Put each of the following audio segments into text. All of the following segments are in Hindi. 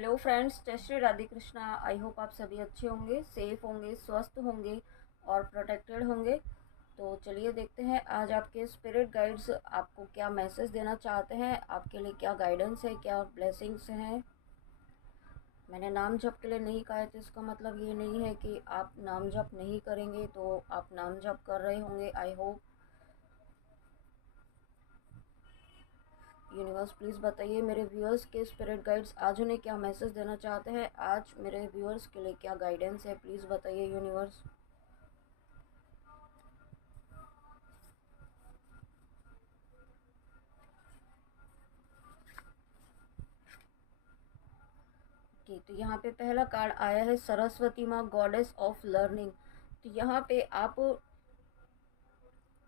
हेलो फ्रेंड्स, जय श्री राधे कृष्णा। आई होप आप सभी अच्छे होंगे, सेफ होंगे, स्वस्थ होंगे और प्रोटेक्टेड होंगे। तो चलिए देखते हैं आज आपके स्पिरिट गाइड्स आपको क्या मैसेज देना चाहते हैं, आपके लिए क्या गाइडेंस है, क्या ब्लेसिंग्स हैं। मैंने नाम जप के लिए नहीं कहा है तो इसका मतलब ये नहीं है कि आप नाम जप नहीं करेंगे, तो आप नाम जप कर रहे होंगे। I hope. यूनिवर्स प्लीज़ बताइए मेरे व्यूअर्स के स्पिरिट गाइड्स आज उन्हें क्या मैसेज देना चाहते हैं, आज मेरे व्यूअर्स के लिए क्या गाइडेंस है, प्लीज़ बताइए यूनिवर्स। ठीक, तो यहाँ पे पहला कार्ड आया है सरस्वती माँ, गॉडेस ऑफ लर्निंग। तो यहाँ पे आप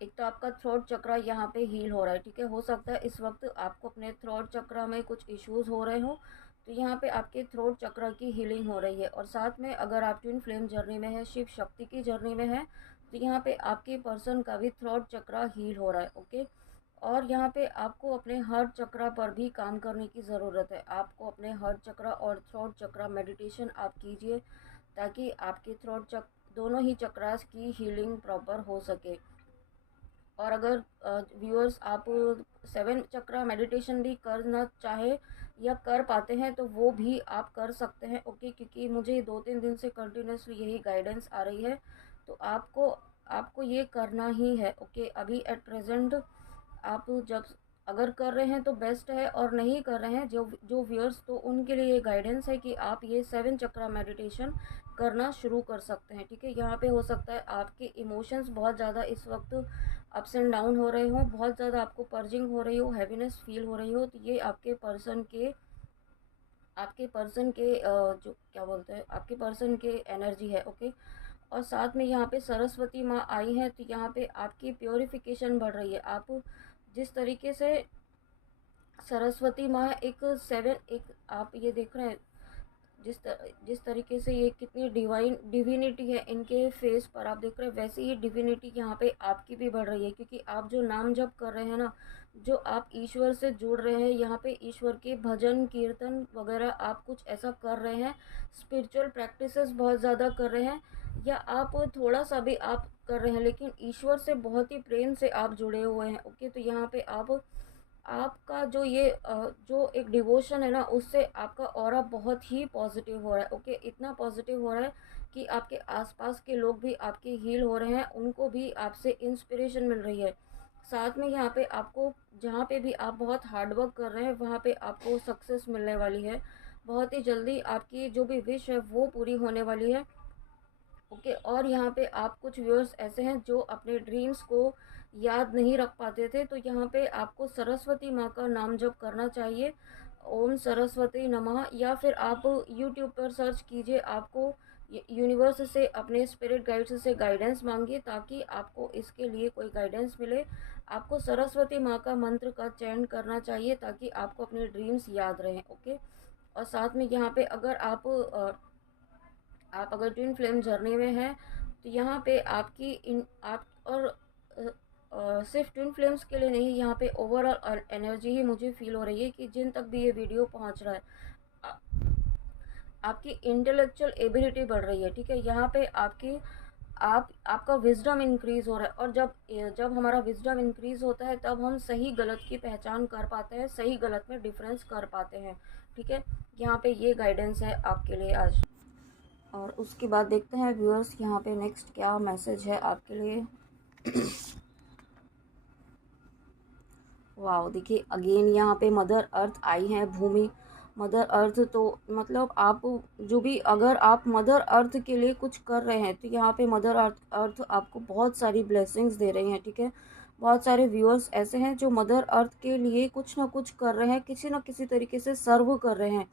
एक तो आपका थ्रोट चक्रा यहाँ पे हील हो रहा है। ठीक है, हो सकता है इस वक्त आपको अपने थ्रोट चक्रा में कुछ इश्यूज हो रहे हो, तो यहाँ पे आपके थ्रोट चक्रा की हीलिंग हो रही है। और साथ में अगर आप ट्विन फ्लेम जर्नी में है, शिव शक्ति की जर्नी में है, तो यहाँ पे आपके पर्सन का भी थ्रोट चक्रा हील हो रहा है। ओके। और यहाँ पे आपको अपने हार्ट चक्रा पर भी काम करने की ज़रूरत है। आपको अपने हार्ट चक्रा और थ्रोट चक्रा मेडिटेशन आप कीजिए, ताकि आपके थ्रोट चक्र दोनों ही चक्रास की हीलिंग प्रॉपर हो सके। और अगर व्यूअर्स आप 7 चक्रा मेडिटेशन भी करना चाहे या कर पाते हैं तो वो भी आप कर सकते हैं। ओके, क्योंकि मुझे 2-3 दिन से कंटिन्यूसली यही गाइडेंस आ रही है, तो आपको आपको ये करना ही है। ओके, अभी एट प्रेजेंट आप जब अगर कर रहे हैं तो बेस्ट है, और नहीं कर रहे हैं जो जो व्यूअर्स, तो उनके लिए ये गाइडेंस है कि आप ये 7 चक्रा मेडिटेशन करना शुरू कर सकते हैं। ठीक है, यहाँ पे हो सकता है आपके इमोशंस बहुत ज़्यादा इस वक्त अप्स एंड डाउन हो रहे हो, बहुत ज़्यादा आपको पर्जिंग हो रही हो, हैवीनेस फील हो रही हो, तो ये आपके पर्सन के जो क्या बोलते हैं, आपके पर्सन के एनर्जी है। ओके। और साथ में यहाँ पे सरस्वती माँ आई है, तो यहाँ पे आपकी प्योरिफिकेशन बढ़ रही है। आप जिस तरीके से सरस्वती माँ एक आप ये देख रहे हैं, जिस तरीके से ये कितनी डिवाइन डिविनिटी है इनके फेस पर आप देख रहे हैं, वैसे ही डिविनिटी यहाँ पे आपकी भी बढ़ रही है। क्योंकि आप जो नाम जप कर रहे हैं ना, जो आप ईश्वर से जुड़ रहे हैं, यहाँ पे ईश्वर के भजन कीर्तन वगैरह आप कुछ ऐसा कर रहे हैं, स्पिरिचुअल प्रैक्टिसेस बहुत ज़्यादा कर रहे हैं, या आप थोड़ा सा भी आप कर रहे हैं, लेकिन ईश्वर से बहुत ही प्रेम से आप जुड़े हुए हैं। ओके, तो यहाँ पे आपका जो एक डिवोशन है ना, उससे आपका ऑरा बहुत ही पॉजिटिव हो रहा है। ओके, इतना पॉजिटिव हो रहा है कि आपके आसपास के लोग भी आपके हील हो रहे हैं, उनको भी आपसे इंस्पिरेशन मिल रही है। साथ में यहाँ पे आपको, जहाँ पे भी आप बहुत हार्ड वर्क कर रहे हैं, वहाँ पे आपको सक्सेस मिलने वाली है। बहुत ही जल्दी आपकी जो भी विश है वो पूरी होने वाली है। ओके। और यहाँ पे आप कुछ व्यूअर्स ऐसे हैं जो अपने ड्रीम्स को याद नहीं रख पाते थे, तो यहाँ पे आपको सरस्वती माँ का नाम जप करना चाहिए, ओम सरस्वती नमः। या फिर आप यूट्यूब पर सर्च कीजिए, आपको यूनिवर्स से, अपने स्पिरिट गाइड्स से गाइडेंस मांगिए, ताकि आपको इसके लिए कोई गाइडेंस मिले। आपको सरस्वती माँ का मंत्र का चयन करना चाहिए, ताकि आपको अपने ड्रीम्स याद रहें। ओके। और साथ में यहाँ पे अगर आप अगर ट्विन फ्लेम जर्नी में हैं, तो यहाँ पे आपकी इन आप और सिर्फ ट्विन फ्लेम्स के लिए नहीं, यहाँ पे ओवरऑल एनर्जी ही मुझे फील हो रही है कि जिन तक भी ये वीडियो पहुँच रहा है, आ, आपकी इंटेलेक्चुअल एबिलिटी बढ़ रही है। ठीक है, यहाँ पे आपका विजडम इंक्रीज हो रहा है। और जब जब हमारा विजडम इंक्रीज होता है, तब हम सही गलत की पहचान कर पाते हैं, सही गलत में डिफरेंस कर पाते हैं। ठीक है, यहाँ पे ये गाइडेंस है आपके लिए आज। और उसके बाद देखते हैं व्यूअर्स यहाँ पे नेक्स्ट क्या मैसेज है आपके लिए। वाह, देखिए अगेन यहाँ पे मदर अर्थ आई है, भूमि। मदर अर्थ तो मतलब आप जो भी, अगर आप मदर अर्थ के लिए कुछ कर रहे हैं, तो यहाँ पे मदर अर्थ आपको बहुत सारी ब्लेसिंग्स दे रही हैं। ठीक है, बहुत सारे व्यूअर्स ऐसे हैं जो मदर अर्थ के लिए कुछ ना कुछ कर रहे हैं, किसी ना किसी तरीके से सर्व कर रहे हैं।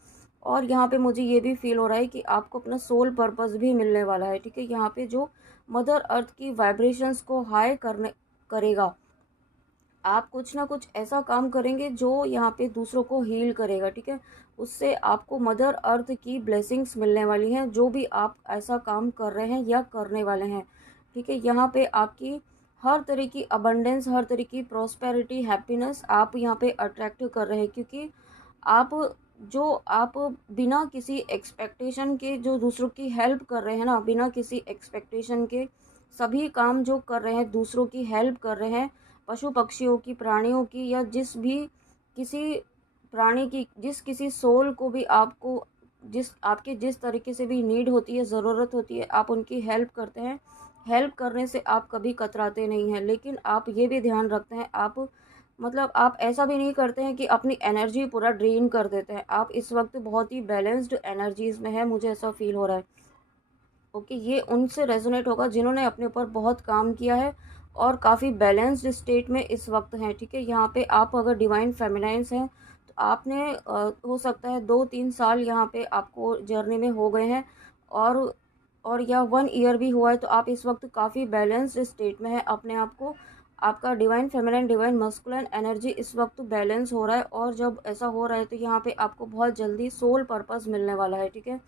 और यहाँ पे मुझे ये भी फील हो रहा है कि आपको अपना सोल पर्पस भी मिलने वाला है। ठीक है, यहाँ पे जो मदर अर्थ की वाइब्रेशंस को हाई करने करेगा, आप कुछ ना कुछ ऐसा काम करेंगे जो यहाँ पे दूसरों को हील करेगा। ठीक है, उससे आपको मदर अर्थ की ब्लेसिंग्स मिलने वाली हैं, जो भी आप ऐसा काम कर रहे हैं या करने वाले हैं। ठीक है, यहाँ पे आपकी हर तरह की अबंडेंस, हर तरह की प्रॉस्पेरिटी, हैप्पीनेस आप यहाँ पे अट्रैक्ट कर रहे हैं, क्योंकि आप जो आप बिना किसी एक्सपेक्टेशन के जो दूसरों की हेल्प कर रहे हैं ना, बिना किसी एक्सपेक्टेशन के सभी काम जो कर रहे हैं, दूसरों की हेल्प कर रहे हैं, पशु पक्षियों की, प्राणियों की, या जिस भी किसी प्राणी की, जिस किसी सोल को भी आपको जिस तरीके से भी नीड होती है, ज़रूरत होती है, आप उनकी हेल्प करते हैं। हेल्प करने से आप कभी कतराते नहीं हैं, लेकिन आप ये भी ध्यान रखते हैं, आप मतलब आप ऐसा भी नहीं करते हैं कि अपनी एनर्जी पूरा ड्रेन कर देते हैं। आप इस वक्त बहुत ही बैलेंस्ड एनर्जीज में है, मुझे ऐसा फील हो रहा है। ओके, ये उनसे रेजोनेट होगा जिन्होंने अपने ऊपर बहुत काम किया है और काफ़ी बैलेंस्ड स्टेट में इस वक्त हैं। ठीक है, यहाँ पे आप अगर डिवाइन फेमिनाइंस हैं तो आपने हो सकता है 2-3 साल यहाँ पे आपको जर्नी में हो गए हैं, और या 1 ईयर भी हुआ है, तो आप इस वक्त काफ़ी बैलेंस्ड स्टेट में है अपने आप को। आपका divine feminine, divine masculine energy इस वक्त बैलेंस हो रहा है, और जब ऐसा हो रहा है तो यहाँ पे आपको बहुत जल्दी सोल पर्पस मिलने वाला है। ठीक है,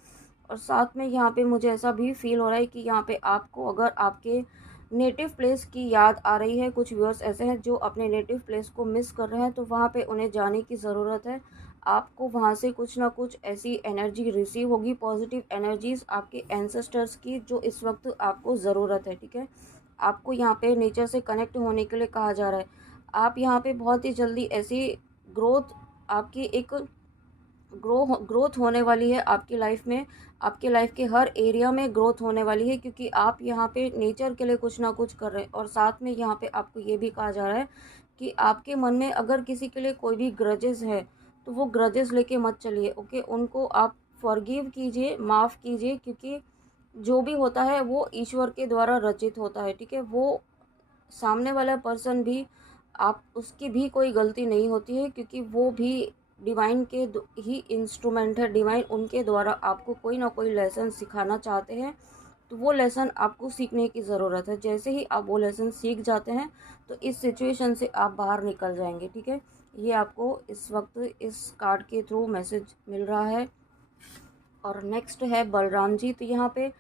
और साथ में यहाँ पे मुझे ऐसा भी फील हो रहा है कि यहाँ पे आपको अगर आपके नेटिव प्लेस की याद आ रही है, कुछ व्यूअर्स ऐसे हैं जो अपने नेटिव प्लेस को मिस कर रहे हैं, तो वहाँ पे उन्हें जाने की ज़रूरत है। आपको वहाँ से कुछ ना कुछ ऐसी एनर्जी रिसीव होगी, पॉजिटिव एनर्जीज आपके एंसेस्टर्स की, जो इस वक्त आपको ज़रूरत है। ठीक है, आपको यहाँ पे नेचर से कनेक्ट होने के लिए कहा जा रहा है। आप यहाँ पे बहुत ही जल्दी ऐसी ग्रोथ, आपकी एक ग्रोथ होने वाली है आपकी लाइफ में। आपके लाइफ के हर एरिया में ग्रोथ होने वाली है, क्योंकि आप यहाँ पे नेचर के लिए कुछ ना कुछ कर रहे हैं। और साथ में यहाँ पे आपको ये भी कहा जा रहा है कि आपके मन में अगर किसी के लिए कोई भी ग्रजेस है, तो वो ग्रजेस लेके मत चलिए। ओके, उनको आप फॉरगिव कीजिए, माफ़ कीजिए, क्योंकि जो भी होता है वो ईश्वर के द्वारा रचित होता है। ठीक है, वो सामने वाला पर्सन भी, आप उसकी भी कोई गलती नहीं होती है, क्योंकि वो भी डिवाइन के ही इंस्ट्रूमेंट है। डिवाइन उनके द्वारा आपको कोई ना कोई लेसन सिखाना चाहते हैं, तो वो लेसन आपको सीखने की ज़रूरत है। जैसे ही आप वो लेसन सीख जाते हैं, तो इस सिचुएशन से आप बाहर निकल जाएंगे। ठीक है, ये आपको इस वक्त इस कार्ड के थ्रू मैसेज मिल रहा है। और नेक्स्ट है बलराम जी। तो यहाँ पे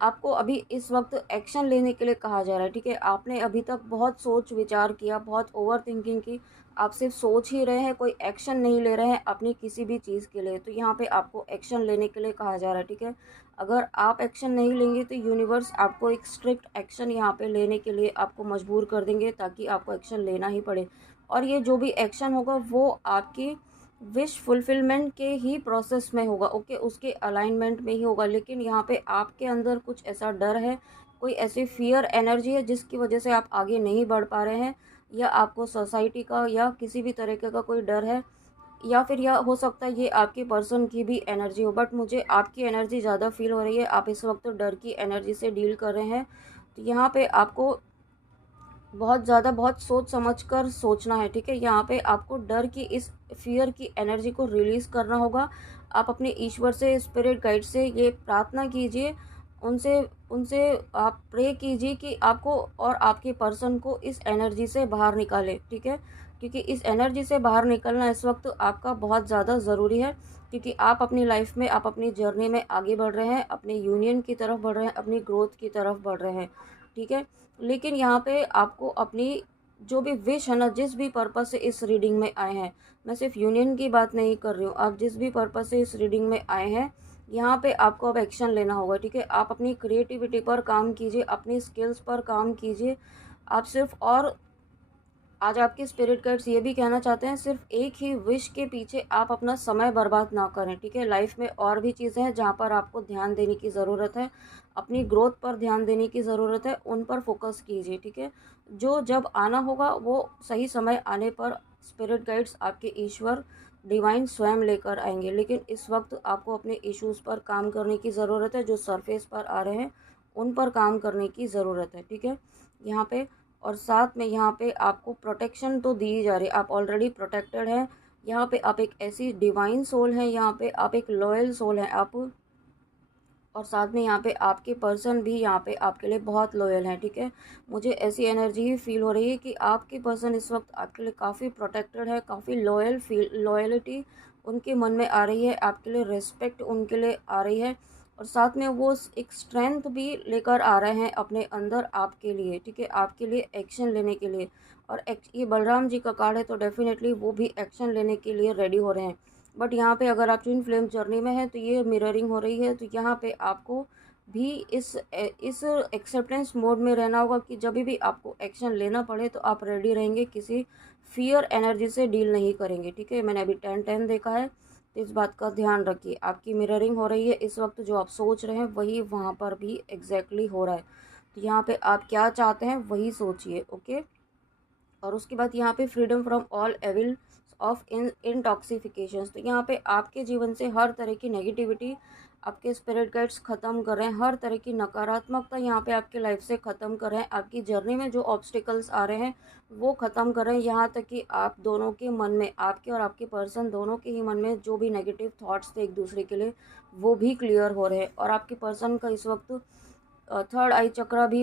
आपको अभी इस वक्त एक्शन लेने के लिए कहा जा रहा है। ठीक है, आपने अभी तक बहुत सोच विचार किया, बहुत ओवर थिंकिंग की, आप सिर्फ सोच ही रहे हैं, कोई एक्शन नहीं ले रहे हैं अपनी किसी भी चीज़ के लिए। तो यहाँ पे आपको एक्शन लेने के लिए कहा जा रहा है। ठीक है, अगर आप एक्शन नहीं लेंगे तो यूनिवर्स आपको एक स्ट्रिक्ट एक्शन यहाँ पे लेने के लिए आपको मजबूर कर देंगे, ताकि आपको एक्शन लेना ही पड़े। और ये जो भी एक्शन होगा वो आपकी विश फुलफिलमेंट के ही प्रोसेस में होगा। ओके, उसके अलाइनमेंट में ही होगा। लेकिन यहाँ पे आपके अंदर कुछ ऐसा डर है, कोई ऐसी फियर एनर्जी है जिसकी वजह से आप आगे नहीं बढ़ पा रहे हैं, या आपको सोसाइटी का या किसी भी तरीके का कोई डर है, या फिर यह हो सकता है ये आपके पर्सन की भी एनर्जी हो। बट मुझे आपकी एनर्जी ज़्यादा फील हो रही है, आप इस वक्त डर की एनर्जी से डील कर रहे हैं। तो यहाँ पे आपको बहुत ज़्यादा, बहुत सोच समझ कर सोचना है। ठीक है, यहाँ पे आपको डर की, इस फियर की एनर्जी को रिलीज़ करना होगा। आप अपने ईश्वर से, स्पिरिट गाइड से ये प्रार्थना कीजिए, उनसे उनसे आप प्रे कीजिए कि आपको और आपके पर्सन को इस एनर्जी से बाहर निकाले। ठीक है, क्योंकि इस एनर्जी से बाहर निकलना इस वक्त आपका बहुत ज़्यादा ज़रूरी है, क्योंकि आप अपनी लाइफ में, आप अपनी जर्नी में आगे बढ़ रहे हैं, अपने यूनियन की तरफ बढ़ रहे हैं, अपनी ग्रोथ की तरफ बढ़ रहे हैं। ठीक है, लेकिन यहाँ पे आपको अपनी जो भी विश है ना, जिस भी पर्पज़ से इस रीडिंग में आए हैं, मैं सिर्फ यूनियन की बात नहीं कर रही हूँ, आप जिस भी पर्पज़ से इस रीडिंग में आए हैं, यहाँ पे आपको अब एक्शन लेना होगा। ठीक है, आप अपनी क्रिएटिविटी पर काम कीजिए, अपनी स्किल्स पर काम कीजिए। आप सिर्फ, और आज आपके स्पिरिट गाइड्स ये भी कहना चाहते हैं, सिर्फ एक ही विश के पीछे आप अपना समय बर्बाद ना करें। ठीक है, लाइफ में और भी चीज़ें हैं जहाँ पर आपको ध्यान देने की ज़रूरत है, अपनी ग्रोथ पर ध्यान देने की ज़रूरत है, उन पर फोकस कीजिए। ठीक है, जो जब आना होगा वो सही समय आने पर स्पिरिट गाइड्स, आपके ईश्वर डिवाइन स्वयं लेकर आएंगे। लेकिन इस वक्त आपको अपने इश्यूज़ पर काम करने की ज़रूरत है, जो सरफेस पर आ रहे हैं उन पर काम करने की ज़रूरत है। ठीक है, यहाँ पे, और साथ में यहाँ पे आपको प्रोटेक्शन तो दी जा रही है, आप ऑलरेडी प्रोटेक्टेड हैं। यहाँ पे आप एक ऐसी डिवाइन सोल हैं, यहाँ पे आप एक लॉयल सोल हैं आप, और साथ में यहाँ पे आपके पर्सन भी यहाँ पे आपके लिए बहुत लॉयल हैं। ठीक है, मुझे ऐसी एनर्जी ही फील हो रही है कि आपके पर्सन इस वक्त आपके लिए काफ़ी प्रोटेक्टेड है, काफ़ी लॉयलिटी उनके मन में आ रही है, आपके लिए रिस्पेक्ट उनके लिए आ रही है, और साथ में वो एक स्ट्रेंथ भी लेकर आ रहे हैं अपने अंदर आपके लिए। ठीक है, आपके लिए एक्शन लेने के लिए। और ये बलराम जी का कार्ड है, तो डेफिनेटली वो भी एक्शन लेने के लिए रेडी हो रहे हैं। बट यहाँ पे अगर आप ट्विन फ्लेम जर्नी में हैं तो ये मिररिंग हो रही है, तो यहाँ पे आपको भी इस एक्सेप्टेंस मोड में रहना होगा कि जब भी आपको एक्शन लेना पड़े तो आप रेडी रहेंगे, किसी फियर एनर्जी से डील नहीं करेंगे। ठीक है, मैंने अभी 10-10 देखा है, तो इस बात का ध्यान रखिए। आपकी मिररिंग हो रही है इस वक्त, जो आप सोच रहे हैं वही वहाँ पर भी एग्जैक्टली हो रहा है। तो यहाँ पे आप क्या चाहते हैं वही सोचिए। ओके, और उसके बाद यहाँ पे freedom from all evil of intoxications, तो यहाँ पे आपके जीवन से हर तरह की नेगेटिविटी आपके स्पिरिट गाइड्स ख़त्म कर रहे हैं, हर तरह की नकारात्मकता यहाँ पे आपके लाइफ से ख़त्म कर रहे हैं, आपकी जर्नी में जो ऑब्स्टिकल्स आ रहे हैं वो ख़त्म कर रहे हैं। यहाँ तक कि आप दोनों के मन में, आपके और आपके पर्सन दोनों के ही मन में जो भी नेगेटिव थाट्स थे एक दूसरे के लिए, वो भी क्लियर हो रहे हैं। और आपके पर्सन का इस वक्त थर्ड आई चक्रा भी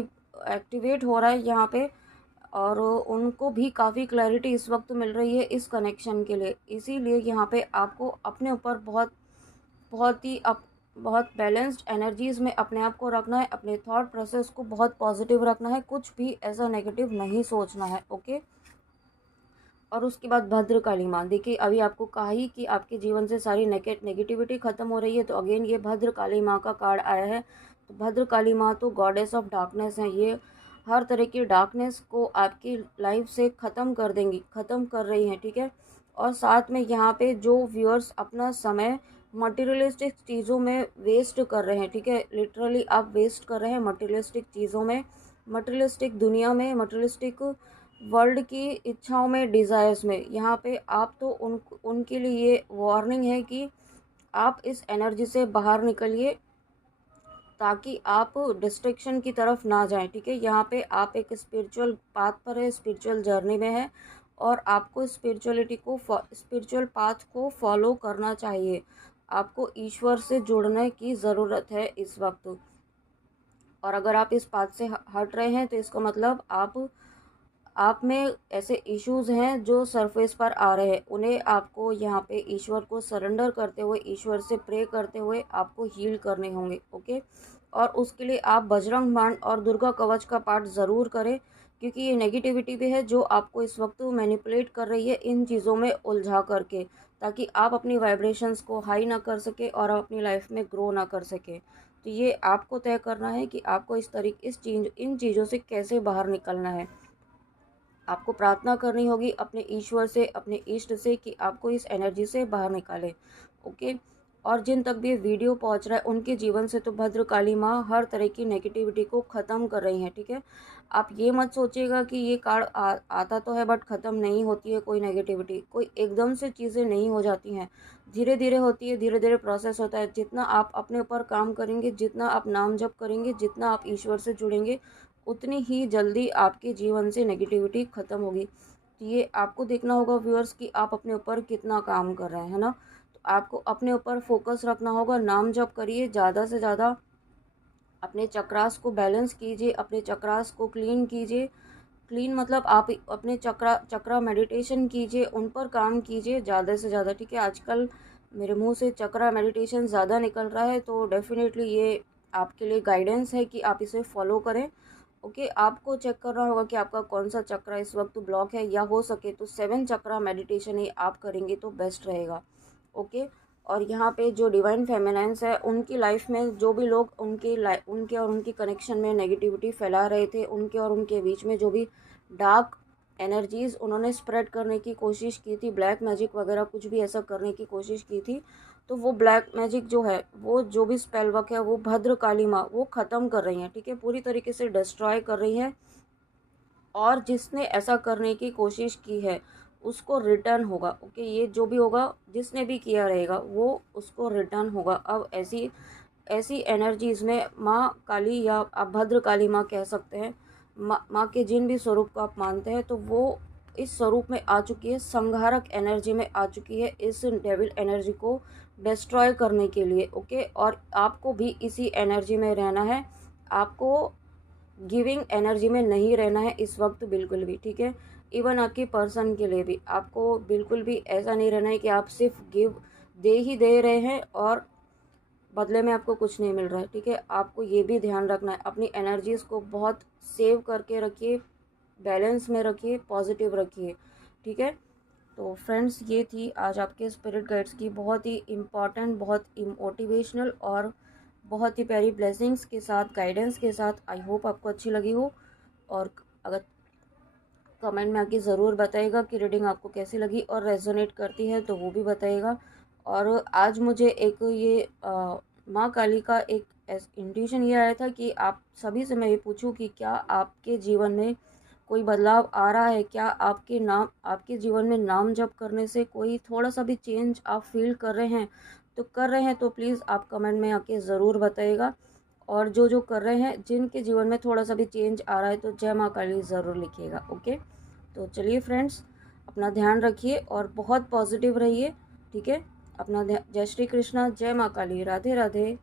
एक्टिवेट हो रहा है यहाँ पे, और उनको भी काफ़ी क्लैरिटी इस वक्त मिल रही है इस कनेक्शन के लिए। इसीलिए यहाँ पे आपको अपने ऊपर बहुत बैलेंस्ड एनर्जीज़ में अपने आप को रखना है, अपने थॉट प्रोसेस को बहुत पॉजिटिव रखना है, कुछ भी ऐसा नेगेटिव नहीं सोचना है। ओके, और उसके बाद भद्रकाली माँ, देखिए अभी आपको कहा ही कि आपके जीवन से सारी नेगेटिविटी ख़त्म हो रही है, तो अगेन ये भद्रकाली माँ का कार्ड आया है। तो भद्रकाली माँ तो गॉडेस ऑफ डार्कनेस हैं, ये हर तरह की डार्कनेस को आपकी लाइफ से ख़त्म कर देंगी, ख़त्म कर रही हैं। ठीक है, और साथ में यहाँ पे जो व्यूअर्स अपना समय मटेरियलिस्टिक चीज़ों में वेस्ट कर रहे हैं, ठीक है, लिटरली आप वेस्ट कर रहे हैं मटेरियलिस्टिक चीज़ों में, मटेरियलिस्टिक दुनिया में, मटेरियलिस्टिक वर्ल्ड की इच्छाओं में, डिज़ायर्स में, यहाँ पे आप तो उनके लिए ये वार्निंग है कि आप इस एनर्जी से बाहर निकलिए ताकि आप डिस्ट्रैक्शन की तरफ ना जाएं। ठीक है, यहाँ पे आप एक स्पिरिचुअल पाथ पर है, स्पिरिचुअल जर्नी में है, और आपको स्पिरिचुअल पाथ को फॉलो करना चाहिए। आपको ईश्वर से जुड़ने की ज़रूरत है इस वक्त, और अगर आप इस पाथ से हट रहे हैं तो इसका मतलब आप में ऐसे इश्यूज हैं जो सरफेस पर आ रहे हैं, उन्हें आपको यहाँ पे ईश्वर को सरेंडर करते हुए, ईश्वर से प्रे करते हुए आपको हील करने होंगे। ओके, और उसके लिए आप बजरंग बाण और दुर्गा कवच का पाठ ज़रूर करें, क्योंकि ये नेगेटिविटी भी है जो आपको इस वक्त मैनिपुलेट कर रही है इन चीज़ों में उलझा करके, ताकि आप अपनी वाइब्रेशंस को हाई ना कर सके और आप अपनी लाइफ में ग्रो ना कर सके। तो ये आपको तय करना है कि आपको इन चीज़ों से कैसे बाहर निकलना है। आपको प्रार्थना करनी होगी अपने ईश्वर से, अपने इष्ट से, कि आपको इस एनर्जी से बाहर निकाले। ओके, और जिन तक भी ये वीडियो पहुंच रहा है उनके जीवन से तो भद्रकाली माँ हर तरह की नेगेटिविटी को ख़त्म कर रही हैं। ठीक है, आप ये मत सोचिएगा कि ये कार्ड आता तो है बट ख़त्म नहीं होती है कोई नेगेटिविटी, कोई एकदम से चीज़ें नहीं हो जाती हैं, धीरे धीरे होती है, धीरे धीरे प्रोसेस होता है। जितना आप अपने ऊपर काम करेंगे, जितना आप नाम जप करेंगे, जितना आप ईश्वर से जुड़ेंगे, उतनी ही जल्दी आपके जीवन से नेगेटिविटी ख़त्म होगी। तो ये आपको देखना होगा व्यूअर्स कि आप अपने ऊपर कितना काम कर रहे हैं ना। तो आपको अपने ऊपर फोकस रखना होगा, नाम जप करिए ज़्यादा से ज़्यादा, अपने चक्रास को बैलेंस कीजिए, अपने चक्रास को क्लीन कीजिए। क्लीन मतलब आप अपने चक्रा मेडिटेशन कीजिए, उन पर काम कीजिए ज़्यादा से ज़्यादा। ठीक है, आजकल मेरे मुंह से चक्रा मेडिटेशन ज़्यादा निकल रहा है, तो डेफिनेटली ये आपके लिए गाइडेंस है कि आप इसे फॉलो करें। ओके, आपको चेक करना होगा कि आपका कौन सा चक्रा इस वक्त ब्लॉक है, या हो सके तो 7 चक्रा मेडिटेशन ही आप करेंगे तो बेस्ट रहेगा। ओके, और यहाँ पे जो डिवाइन फेमिनाइंस है उनकी लाइफ में जो भी लोग उनके और उनकी कनेक्शन में नेगेटिविटी फैला रहे थे, उनके और उनके बीच में जो भी डार्क एनर्जीज़ उन्होंने स्प्रेड करने की कोशिश की थी, ब्लैक मैजिक वगैरह कुछ भी ऐसा करने की कोशिश की थी, तो वो ब्लैक मैजिक जो है, वो जो भी स्पेल वर्क है, वो भद्रकाली माँ वो ख़त्म कर रही हैं। ठीक है, पूरी तरीके से डिस्ट्रॉय कर रही हैं, और जिसने ऐसा करने की कोशिश की है उसको रिटर्न होगा। ओके, ये जो भी होगा, जिसने भी किया रहेगा वो उसको रिटर्न होगा। अब ऐसी ऐसी एनर्जीज़ में माँ काली, या आप भद्र काली माँ कह सकते हैं, माँ के जिन भी स्वरूप को आप मानते हैं, तो वो इस स्वरूप में आ चुकी है, संहारक एनर्जी में आ चुकी है, इस डेविल एनर्जी को डिस्ट्रॉय करने के लिए। ओके, और आपको भी इसी एनर्जी में रहना है, आपको गिविंग एनर्जी में नहीं रहना है इस वक्त बिल्कुल भी। ठीक है, इवन आपके पर्सन के लिए भी आपको बिल्कुल भी ऐसा नहीं रहना है कि आप सिर्फ दे ही दे रहे हैं और बदले में आपको कुछ नहीं मिल रहा है। ठीक है, आपको ये भी ध्यान रखना है, अपनी एनर्जीज़ को बहुत सेव करके रखिए, बैलेंस में रखिए, पॉजिटिव रखिए। ठीक है, तो फ्रेंड्स, ये थी आज आपके स्पिरिट गाइड्स की बहुत ही इम्पॉर्टेंट, बहुत मोटिवेशनल और बहुत ही प्यारी ब्लेसिंग्स के साथ, गाइडेंस के साथ। आई होप आपको अच्छी लगी हो, और अगर कमेंट में आके ज़रूर बताइएगा कि रीडिंग आपको कैसी लगी, और रेजोनेट करती है तो वो भी बताइएगा। और आज मुझे एक ये माँ काली का एक इंट्यूशन ये आया था कि आप सभी से मैं ये पूछूं कि क्या आपके जीवन में कोई बदलाव आ रहा है, क्या आपके जीवन में नाम जप करने से कोई थोड़ा सा भी चेंज आप फील कर रहे हैं। तो प्लीज़ आप कमेंट में आके ज़रूर बताइएगा। और जो जो कर रहे हैं, जिनके जीवन में थोड़ा सा भी चेंज आ रहा है, तो जय माँ काली ज़रूर लिखिएगा। ओके, तो चलिए फ्रेंड्स, अपना ध्यान रखिए और बहुत पॉजिटिव रहिए। ठीक है, जय श्री कृष्णा, जय माँ काली, राधे राधे।